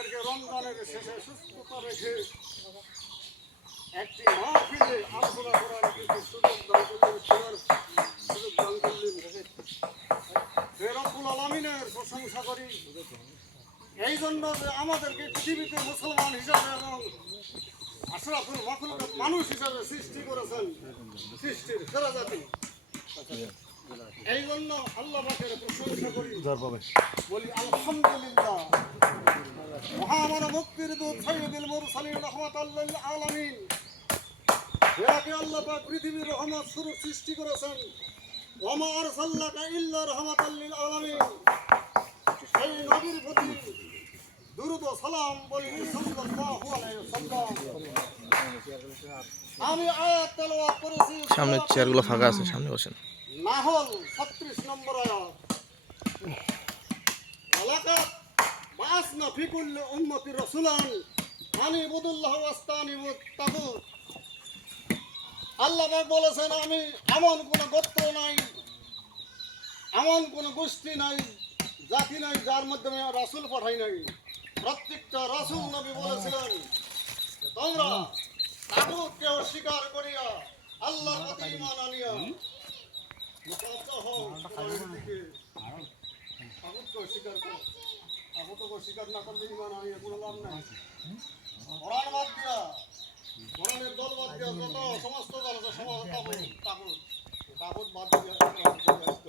আমাদেরকে রমজানের শেষে সুস্থতা রেখে একটি মাহফিলে আলোচনা করার কিছু সুযোগ দান করলেন, শোনার সুযোগ দান করলেন। হে রব্বুল আলামিনের প্রশংসা করি এই জন্য যে আমাদেরকে পৃথিবীতে মুসলমান হিসাবে এবং আশরাফুল মাখলুকাত মানুষ হিসাবে সৃষ্টি করেছেন, সৃষ্টির সেরা জাতি। এই জন্য আল্লাহ পাকের প্রশংসা করি, বলি আলহামদুলিল্লাহ। মহামানব মুক্তির দূত সাইয়্যিদুল মুরসালিন রাহমাতাল লিল আলামিন, যাকে আল্লাহ পাক পৃথিবীর রহমত স্বরূপ সৃষ্টি করেছেন। ওয়া মা আরসালনাকা ইল্লা রাহমাতাল লিল আলামিন, সেই নবীর প্রতি দুরূদ ও সালাম বলি সাল্লাল্লাহু আলাইহি ওয়াসাল্লাম। আমি আয়াত তেলাওয়াত করেছি, সামনের চেয়ারগুলো ফাঁকা আছে, সামনে বসেন। নাহল 36 নম্বর আয়াত। ওয়ালাকাদ বাসনা ফি কুল্লি উম্মতির রাসূলান আন ইবুদুল্লাহ ওয়াস্তানিবুত তাগুত। আল্লাহ পাক বলেছেন, আমি এমন কোন গোত্র নাই, এমন কোন গোষ্ঠী নাই, জাতি নাই যার মধ্যে আমি রাসূল পাঠাই নাই। প্রত্যেকটা রাসূল নবী বলেছিলেন, তোমরা তাগুতকে অস্বীকার করিয়া আল্লাহর প্রতি ঈমান আনিয়া মুতাওয়াজ্জিহ হও কোরআনের দিকে। তাগুতকে অস্বীকার করো, তাগুতকে অস্বীকার না করলে ঈমান আনিয়া কোনো লাভ নাই। কোরআন বাদ দিয়া, কোরআনের দল বাদ দিয়া যত সমস্ত দল আছে সমস্ত তাগুত, তাগুত বাদ দিয়া আসতে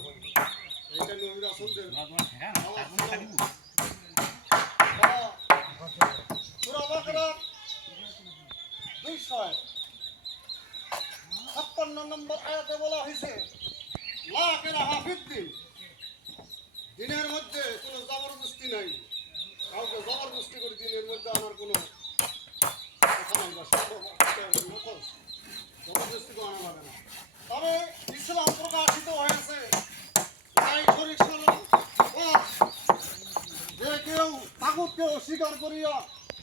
হবে। এইটা নবী রাসূলদের সূরা বাকারা 256 নম্বর আয়াতে বলা হয়েছে, লা ইকরাহা ফিদ্দিন, দিনের মধ্যে কোনো জবরদস্তি নাই। কাউকে জবরদস্তি করে দিনের মধ্যে আনার কোনো কথা নাই, বা জবরদস্তি তো আনা লাগে না। তবে ইসলাম প্রকাশিত হয়েছে যে কেউ তাগুতকে অস্বীকার করিয়া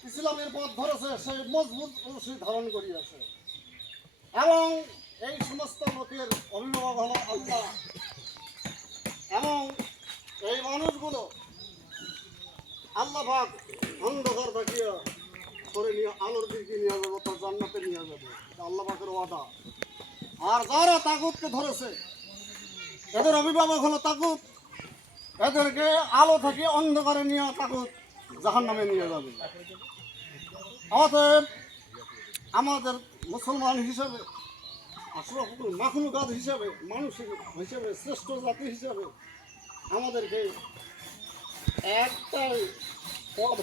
ইসলামের পথ ধরেছে, সে মজবুত রশি ধারণ করিয়াছে। এবং এই সমস্ত লোকের অভিভাবক হল আল্লাহ। এবং এই মানুষগুলো আল্লাহ পাক অন্ধকার থাকিয়া করে নিয়ে আলোর দিকে নিয়ে যাবে, তার জান্নাতে নিয়ে যাবে, আল্লাহ পাকের ওয়াদা। আর যারা তাগুতকে ধরেছে, এদের অভিভাবক হলো তাগুত, এদেরকে আলো থেকে অন্ধকারে নিয়ে তাগুত জাহান্নামে নিয়ে যাবে। অতএব আমাদের মুসলমান হিসাবে, আশরাফুল মাখলুকাত হিসাবে, মানুষ হিসাবে, শ্রেষ্ঠ জাতি হিসাবে আমাদেরকে একটাই পথ